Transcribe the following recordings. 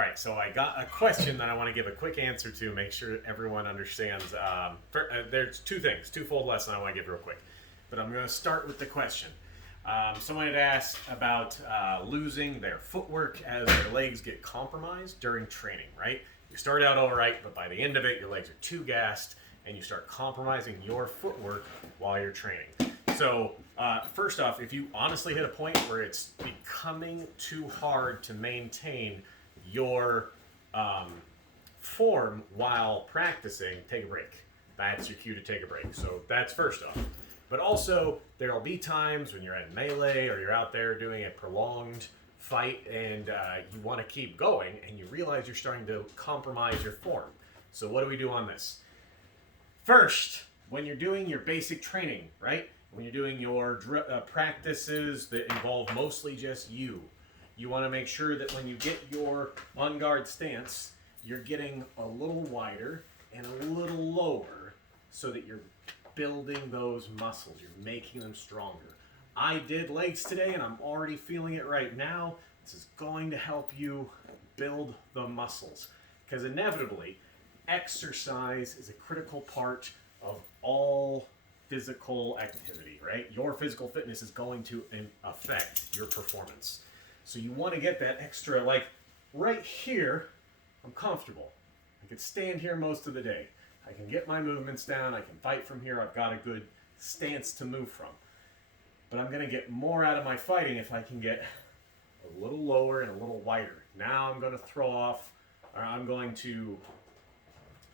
All right, so I got a question that I want to give a quick answer to, make sure everyone understands. There's two things, twofold lesson I want to give real quick. But I'm going to start with the question. Someone had asked about losing their footwork as their legs get compromised during training, right? You start out all right, but by the end of it, your legs are too gassed, and you start compromising your footwork while you're training. So, first off, if you honestly hit a point where it's becoming too hard to maintain your form while practicing, take a break. That's your cue to take a break. So that's first off. But also, there'll be times when you're in melee or you're out there doing a prolonged fight and you want to keep going and you realize you're starting to compromise your form. So what do we do on this? First, when you're doing your basic training, right? When you're doing your practices that involve mostly just you want to make sure that when you get your on guard stance, you're getting a little wider and a little lower so that you're building those muscles. You're making them stronger. I did legs today and I'm already feeling it right now. This is going to help you build the muscles because inevitably exercise is a critical part of all physical activity, right? Your physical fitness is going to affect your performance. So you want to get that extra, like right here, I'm comfortable. I can stand here most of the day. I can get my movements down. I can fight from here. I've got a good stance to move from. But I'm going to get more out of my fighting if I can get a little lower and a little wider. Now I'm going to throw off, or I'm going to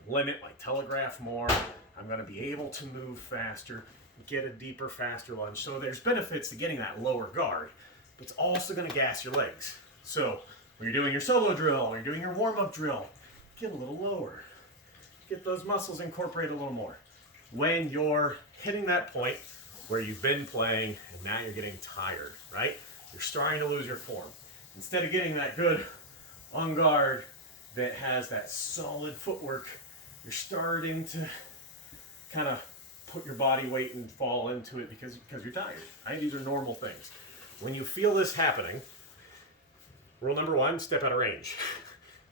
limit my telegraph more. I'm going to be able to move faster, get a deeper, faster lunge. So there's benefits to getting that lower guard. But it's also going to gas your legs. So when you're doing your solo drill, when you're doing your warm-up drill, get a little lower. Get those muscles incorporated a little more. When you're hitting that point where you've been playing and now you're getting tired, right? You're starting to lose your form. Instead of getting that good on guard that has that solid footwork, you're starting to kind of put your body weight and fall into it because you're tired, right? These are normal things. When you feel this happening, rule number one, step out of range.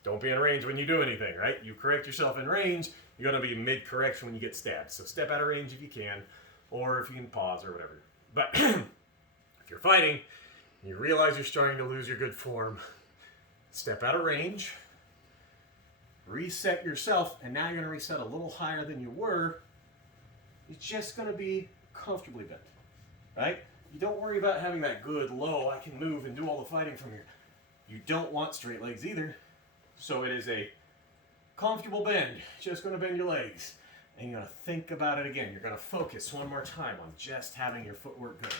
Don't be in range when you do anything, right? You correct yourself in range, you're going to be mid-correction when you get stabbed. So step out of range if you can, or if you can pause or whatever. But if you're fighting, and you realize you're starting to lose your good form, step out of range, reset yourself, and now you're going to reset a little higher than you were. It's just going to be comfortably bent, right? You don't worry about having that good low, I can move and do all the fighting from here. You don't want straight legs either. So it is a comfortable bend, just going to bend your legs. And you're going to think about it again. You're going to focus one more time on just having your footwork good.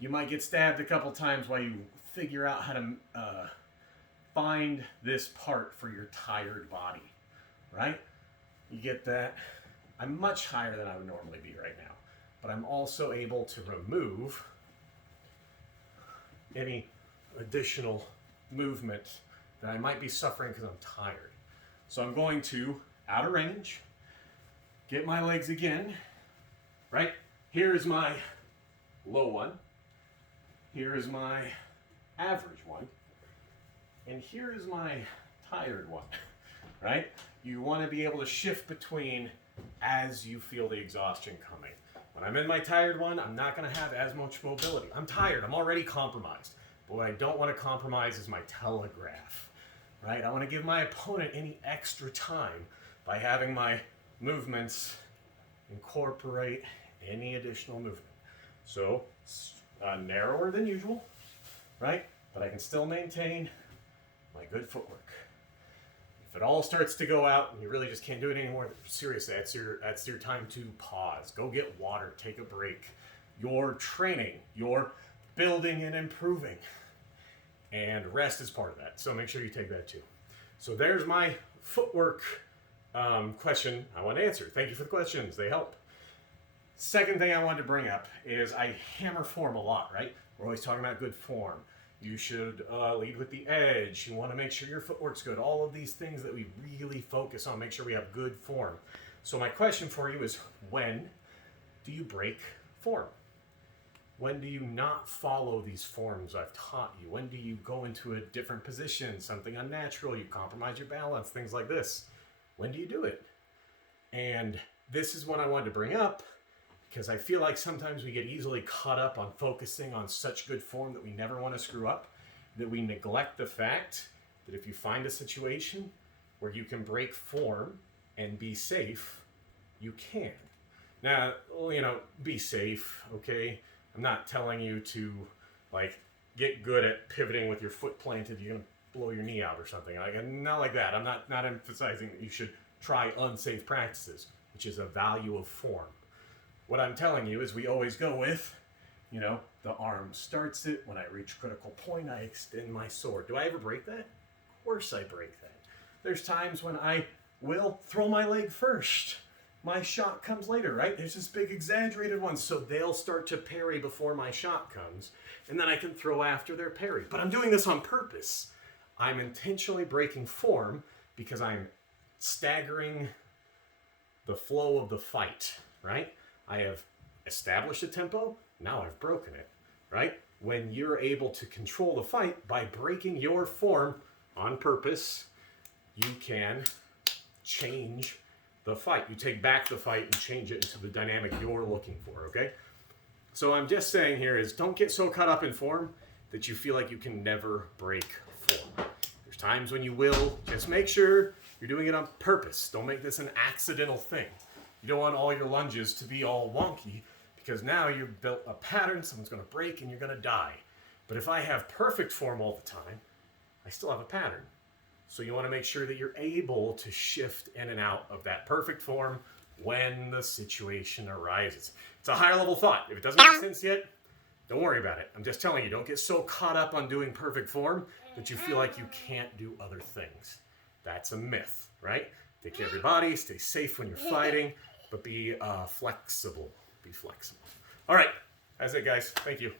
You might get stabbed a couple times while you figure out how to find this part for your tired body, right? You get that? I'm much higher than I would normally be right now, but I'm also able to remove any additional movement that I might be suffering because I'm tired. So I'm going to, out of range, get my legs again, right? Here is my low one. Here is my average one. And here is my tired one, right? You want to be able to shift between as you feel the exhaustion coming. When I'm in my tired one, I'm not going to have as much mobility. I'm tired. I'm already compromised. But what I don't want to compromise is my telegraph, right? I want to give my opponent any extra time by having my movements incorporate any additional movement. So narrower than usual, right? But I can still maintain my good footwork. If it all starts to go out and you really just can't do it anymore, seriously, that's your time to pause. Go get water, take a break. You're training, you're building and improving. And rest is part of that. So make sure you take that too. So there's my footwork question I want to answer. Thank you for the questions. They help. Second thing I wanted to bring up is I hammer form a lot, right? We're always talking about good form. You should lead with the edge. You want to make sure your footwork's good. All of these things that we really focus on, make sure we have good form. So my question for you is, when do you break form? When do you not follow these forms I've taught you? When do you go into a different position, something unnatural, you compromise your balance, things like this? When do you do it? And this is what I wanted to bring up, because I feel like sometimes we get easily caught up on focusing on such good form that we never want to screw up, that we neglect the fact that if you find a situation where you can break form and be safe, you can. Now, you know, be safe, okay? I'm not telling you to, like, get good at pivoting with your foot planted, you're going to blow your knee out or something. Like, not like that. I'm not emphasizing that you should try unsafe practices, which is a value of form. What I'm telling you is we always go with, you know, the arm starts it. When I reach critical point, I extend my sword. Do I ever break that? Of course I break that. There's times when I will throw my leg first. My shot comes later, right? There's this big exaggerated one, so they'll start to parry before my shot comes, and then I can throw after their parry. But I'm doing this on purpose. I'm intentionally breaking form because I'm staggering the flow of the fight, right? I have established a tempo, now I've broken it, right? When you're able to control the fight by breaking your form on purpose, you can change the fight. You take back the fight and change it into the dynamic you're looking for, okay? So I'm just saying here is don't get so caught up in form that you feel like you can never break form. There's times when you will. Just make sure you're doing it on purpose. Don't make this an accidental thing. You don't want all your lunges to be all wonky because now you've built a pattern, someone's going to break and you're going to die. But if I have perfect form all the time, I still have a pattern. So you want to make sure that you're able to shift in and out of that perfect form when the situation arises. It's a higher level thought. If it doesn't make sense yet, don't worry about it. I'm just telling you, don't get so caught up on doing perfect form that you feel like you can't do other things. That's a myth, right? Take care of your body, stay safe when you're fighting, but be flexible. Be flexible. All right, that's it, guys. Thank you.